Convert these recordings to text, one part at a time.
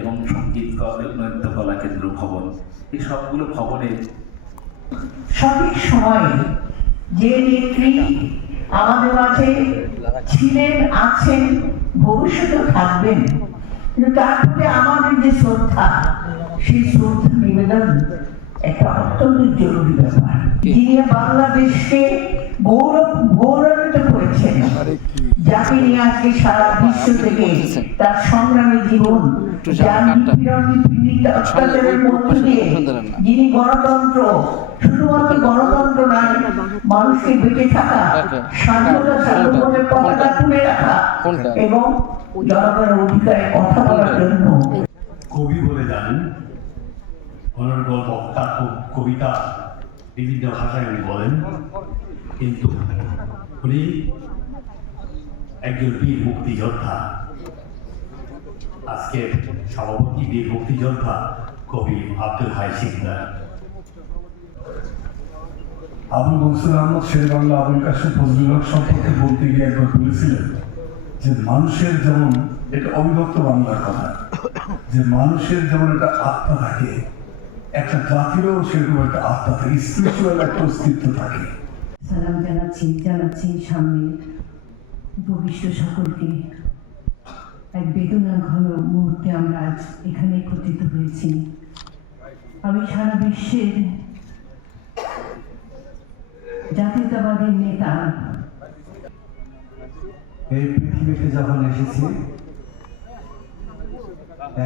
এবং সঙ্গীত নৃত্যকলা কেন্দ্র ভবন, এই সবগুলো ভবনে সঠিক সময়ে যে নেত্রী আমাদের মাঝে ছিলেন, আছেন, ভবিষ্যতে থাকবেন, কিন্তু তারপরে আমাদের যে শ্রদ্ধা, সেই শ্রদ্ধা নিবেদন একটা অত্যন্ত জরুরি ব্যাপার। যিনি বাংলাদেশকে গৌরবান্বিত করেছেন, যাকে নিয়ে আজকে সারা বিশ্ব থেকে তার সংগ্রামী জীবন, যার নিপীড়ন নিপীড়িত অত্যাচারের মধ্য দিয়ে যিনি গণতন্ত্র, শুধুমাত্র গণতন্ত্র নয়, মানুষকে বেঁচে থাকা, স্বাধীনতা সার্বভৌমের পতাকা তুলে রাখা এবং জনগণের অধিকারে কথা বলার জন্য কবি বলে জানেন, অনর্গল বক্তা, কবিতা বিভিন্ন ভাষায় উনি বলেন, কিন্তু উনি একজন বীর মুক্তিযোদ্ধা। আজকের সভাপতি বীর মুক্তিযোদ্ধা কবি আব্দুল হাই সিকদার। আবুল মনসুর আহমদ শের বাংলা আবুল কাশেম ফজলুল হক সম্পর্কে বলতে গিয়ে একবার বলেছিলেন যে মানুষের যেমন, এটা অবিভক্ত বাংলার কথা, যে মানুষের যেমন একটা আত্মা থাকে, একটা জাতিরও সেরকম একটা আত্মা থাকে, স্পিরিচুয়াল একটা অস্তিত্ব থাকে। সালাম জানাচ্ছি সামনে উপবিষ্ট সকলকে। এক বেদনা ঘন মুহূর্তে আমরা আজ এখানে একত্রিত হয়েছি। আমি সারা বিশ্বের জাতীয়তাবাদী নেতা, এই পৃথিবীতে যখন এসেছি,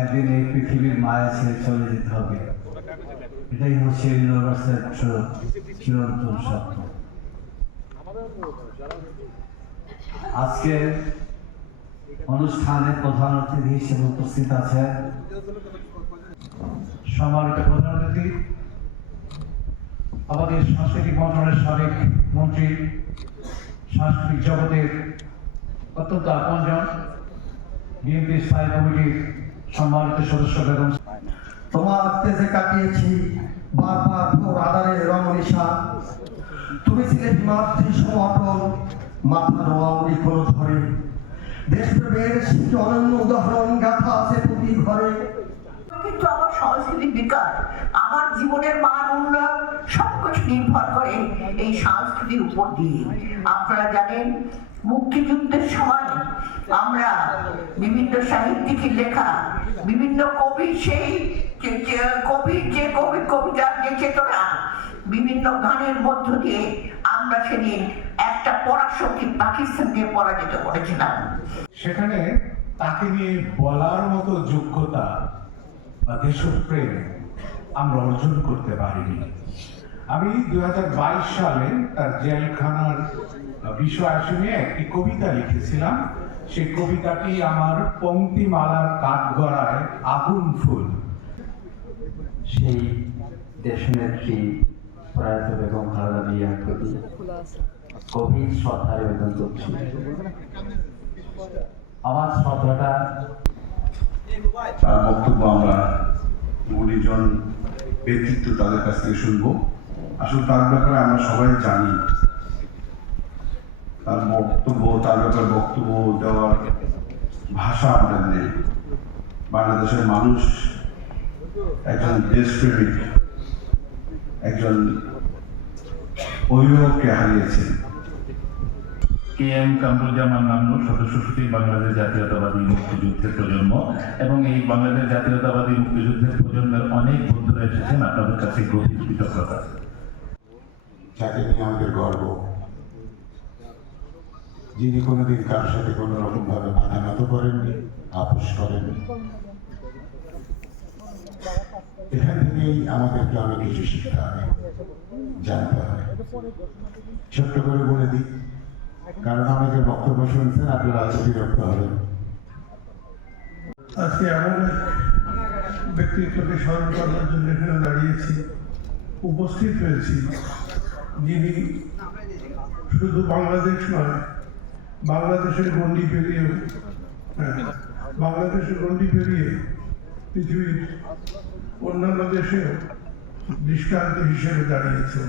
একদিন এই পৃথিবীর মায়া ছেড়ে চলে যেতে হবে। এটাই হচ্ছে ইউনিভার্সের চিরন্তন সত্য। আজকে অনুষ্ঠানে প্রধান অতিথি হিসেবে উপস্থিত আছে সম্মানিত প্রধান অতিথি, আমাদের সাংস্কৃতিক মন্ত্রণালয়ের সাবেক মন্ত্রী, সাংস্কৃতিক জগতের অত্যন্ত আপনজন, বিএনপি স্থায়ী কমিটির সম্মানিত সদস্য বেগম। তোমার তেজে কাটিয়েছি বারবার ভোর আধারে রমণীষা, তুমি ছিলে হিমাদ্রি সমটল, মাথা নোয়াউনি কোনো ধরে, দেশপ্রেমের শিশু অনন্য উদাহরণ গাথা আছে প্রতি ঘরে। কিন্তু আমার সাংস্কৃতিক বিকাশ, আমার জীবনের মান উন্নয়ন সবকিছু নির্ভর করে এই সংস্কৃতির উপর দিয়ে। আপনারা জানেন, মুক্তিযুদ্ধের সময় আমরা বিভিন্ন সাহিত্যিকের লেখা, বিভিন্ন কবি, সেই কবিতার যে চেতনা, বিভিন্ন গানের মধ্য দিয়ে আমরা সেদিন একটা পরাশক্তি পাকিস্তানকে পরাজিত করেছিলাম। সেখানে তাকে নিয়ে বলার মতো যোগ্যতা বা দেশপ্রেম আমরা অর্জন করতে পারিনি। আমি 2022 সালে তার জেলখানার বিষয় আসনে একটি কবিতা লিখেছিলাম। সেই কবিতাটি আমার পংক্তিমালার কাঠগড়ায় আগুন ফুল। সেই দেশনেত্রী প্রয়াত বেগম খালেদা জিয়ার প্রতি গভীর শ্রদ্ধার আবেদন করছি। আমার শ্রদ্ধাটা, তার বক্তব্য আমরা গুণীজন ব্যক্তিত্ব তাদের কাছ থেকে শুনবো। আসলে তার ব্যাপারে আমরা সবাই জানি, তার ব্যাপারে বক্তব্য দেওয়ার ভাষা আমাদের নেই। বাংলাদেশের মানুষ একজন দেশপ্রেমিক, একজন অভিভাবককে হারিয়েছেন। KM কামরুজ্জামান নামল সদস্য সচিব, বাংলাদেশ জাতীয়তাবাদী মুক্তিযুদ্ধের প্রজন্ম। এবং এই বাংলাদেশ জাতীয়তাবাদী মুক্তিযুদ্ধের প্রজন্মের অনেক বন্ধুরা এসেছেন, আপনাদের কাছে গভীর কৃতজ্ঞতা। যাকে নিয়ে আমাদের গর্ব, যিনি কোনোদিন কারোর সাথে কোনো রকম ভাবে মাথা নত করেননি, আপোষ করেননি। এখান থেকেই আমাদেরকে অনেক কিছু শিখতে হবে, জানতে হবে। ছোট্ট করে বলে দিই, কারণ আমাদের বক্তব্য শুনছেন, আপনারা হয়তো বিরক্ত হবেন। আজকে এমন এক ব্যক্তিত্বকে স্মরণ করার জন্য এখানে দাঁড়িয়েছি, উপস্থিত হয়েছি, যিনি শুধু বাংলাদেশ নয়, বাংলাদেশের গণ্ডি পেরিয়েও পৃথিবীর অন্যান্য দেশেও দৃষ্টান্ত হিসেবে দাঁড়িয়েছে।